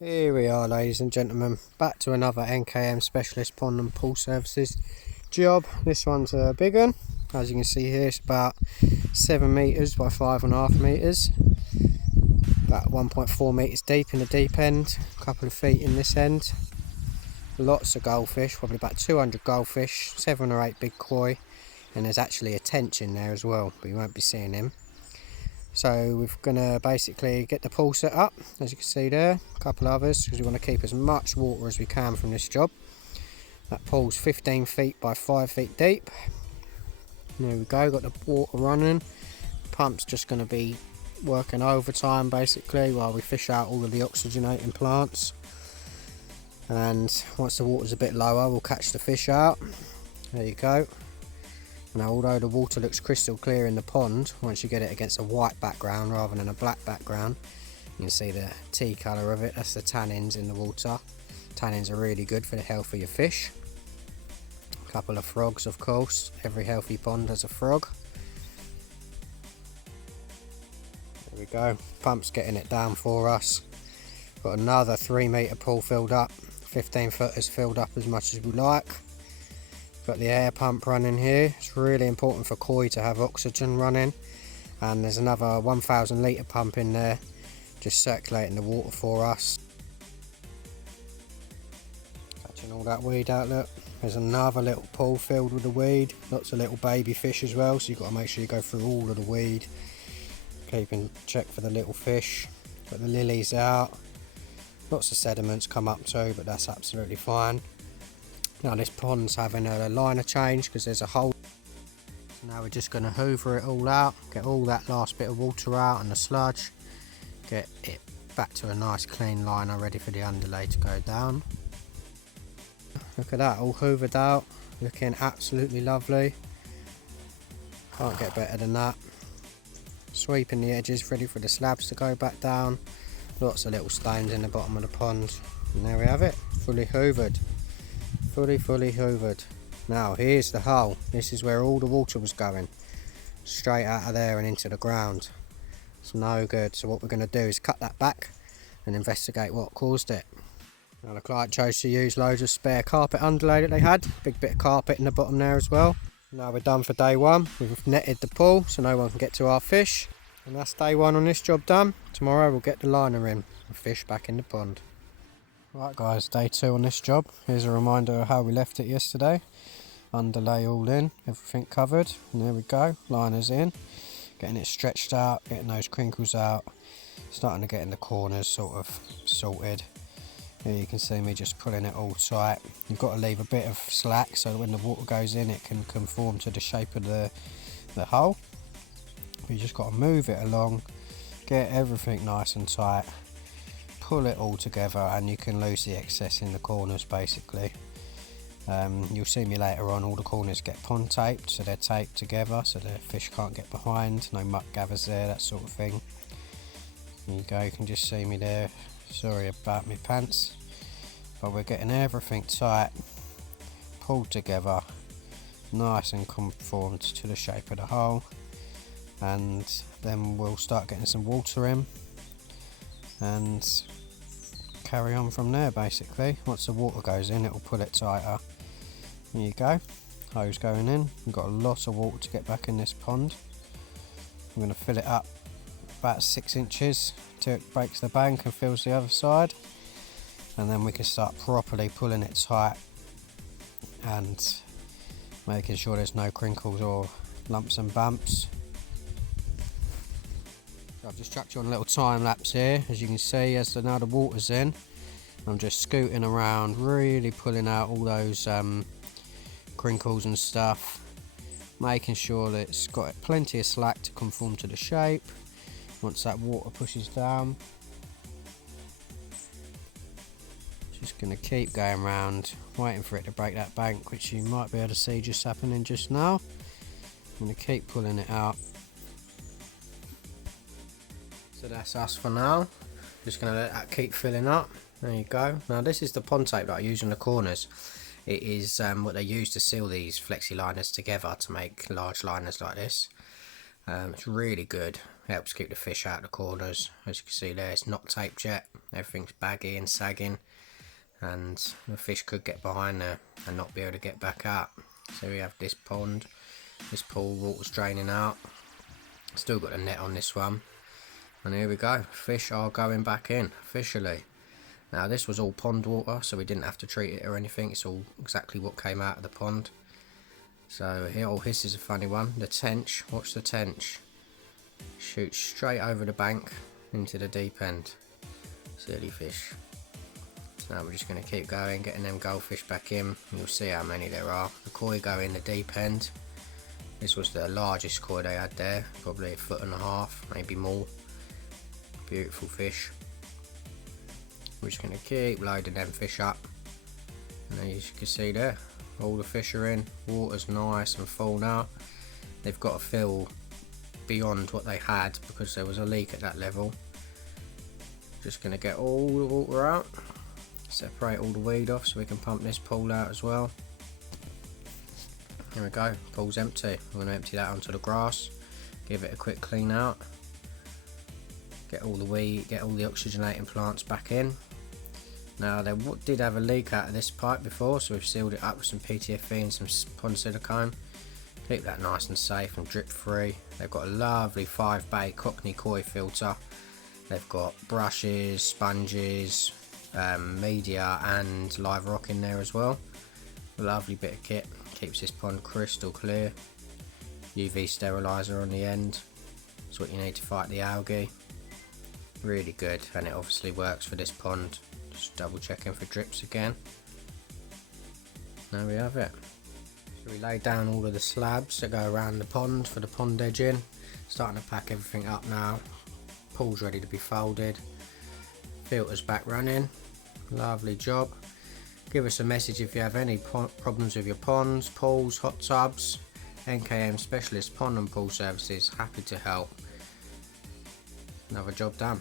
Here we are, ladies and gentlemen, back to another NKM Specialist Pond and Pool Services job. This one's a big one. As you can see here, it's about 7 metres by 5.5 metres, about 1.4 metres deep in the deep end, a couple of feet in this end. Lots of goldfish, probably about 200 goldfish, 7 or 8 big koi, and there's actually a tench in there as well, but you won't be seeing him. So we're going to basically get the pool set up, as you can see there, a couple others, because we want to keep as much water as we can from this job. That pool's 15 feet by 5 feet deep. There we go, got the water running. The pump's just going to be working overtime basically while we fish out all of the oxygenating plants. And once the water's a bit lower, we'll catch the fish out. There you go. Now, although the water looks crystal clear in the pond, once you get it against a white background rather than a black background, you can see the tea colour of it. That's the tannins in the water. Tannins are really good for the health of your fish. A couple of frogs, of course. Every healthy pond has a frog. There we go. Pump's getting it down for us. Got another 3 metre pool filled up. 15 footers filled up as much as we like. Got the air pump running here. It's really important for koi to have oxygen running, and there's another 1,000 litre pump in there just circulating the water for us. Catching all that weed out, look. There's another little pool filled with the weed. Lots of little baby fish as well, so you've got to make sure you go through all of the weed. Keeping check for the little fish. Got the lilies out. Lots of sediments come up too, but that's absolutely fine. Now this pond's having a liner change because there's a hole. So now we're just going to hoover it all out, get all that last bit of water out and the sludge, get it back to a nice clean liner ready for the underlay to go down. Look at that, all hoovered out, looking absolutely lovely. Can't get better than that. Sweeping the edges ready for the slabs to go back down. Lots of little stones in the bottom of the pond, and there we have it, fully hoovered. Fully hoovered. Now here's the hole. This is where all the water was going, straight out of there and into the ground. It's no good, so what we're going to do is cut that back and investigate what caused it. Now the client chose to use loads of spare carpet underlay that they had, big bit of carpet in the bottom there as well. Now we're done for day one. We've netted the pool so no one can get to our fish, and that's day one on this job done. Tomorrow we'll get the liner in and fish back in the pond. Right guys, day two on this job. Here's a reminder of how we left it yesterday. Underlay all in, everything covered, and there we go, liners in. Getting it stretched out, getting those crinkles out, starting to get in the corners sort of sorted. Here you can see me just pulling it all tight. You've got to leave a bit of slack so that when the water goes in it can conform to the shape of the hole. But you just got to move it along, get everything nice and tight. Pull it all together and you can lose the excess in the corners basically. You'll see me later on, all the corners get pond taped, so they're taped together so the fish can't get behind, no muck gathers there, that sort of thing. There you go, you can just see me there, sorry about my pants, but we're getting everything tight, pulled together, nice and conformed to the shape of the hole, and then we'll start getting some water in and carry on from there basically. Once the water goes in, it will pull it tighter. There you go, hose going in. We've got a lot of water to get back in this pond. I'm going to fill it up about 6 inches till it breaks the bank and fills the other side, and then we can start properly pulling it tight and making sure there's no crinkles or lumps and bumps. I've just chucked you on a little time lapse here. As you can see, as now the water's in, I'm just scooting around, really pulling out all those crinkles and stuff, making sure that it's got plenty of slack to conform to the shape. Once that water pushes down, just going to keep going around, waiting for it to break that bank, which you might be able to see just happening just now. I'm going to keep pulling it out. So that's us for now. Just going to let that keep filling up. There you go. Now this is the pond tape that I use in the corners. It is what they use to seal these flexi liners together to make large liners like this. It's really good. helps keep the fish out of the corners. As you can see there, it's not taped yet, everything's baggy and sagging, and the fish could get behind there and not be able to get back out. So we have this pond, this pool, water's draining out, still got a net on this one, and here we go, fish are going back in officially. Now this was all pond water, so we didn't have to treat it or anything, it's all exactly what came out of the pond. So here, oh, this is a funny one, the tench. Watch the tench, shoots straight over the bank into the deep end. Silly fish. So now we're just going to keep going, getting them goldfish back in. You'll see how many there are. The koi go in the deep end. This was the largest koi they had there, probably 1.5 foot, maybe more. Beautiful fish. We're just going to keep loading them fish up, and as you can see there, all the fish are in. Water's nice and full now. They've got to fill beyond what they had because there was a leak at that level. Just going to get all the water out, separate all the weed off so we can pump this pool out as well. Here we go, pool's empty. I'm going to empty that onto the grass, give it a quick clean out, get all the weed, get all the oxygenating plants back in. Now they did have a leak out of this pipe before, so we've sealed it up with some PTFE and some pond silicone. Keep that nice and safe and drip free. They've got a lovely 5-bay Cockney koi filter. They've got brushes, sponges, media and live rock in there as well. A lovely bit of kit, keeps this pond crystal clear. UV steriliser on the end, that's what you need to fight the algae. Really good, and it obviously works for this pond. Just double checking for drips again. There we have it. So we laid down all of the slabs that go around the pond for the pond edging. Starting to pack everything up now. Pool's ready to be folded. Filter's back running. Lovely job. Give us a message if you have any problems with your ponds, pools, hot tubs. NKM Specialist Pond and Pool Services, happy to help. Another job done.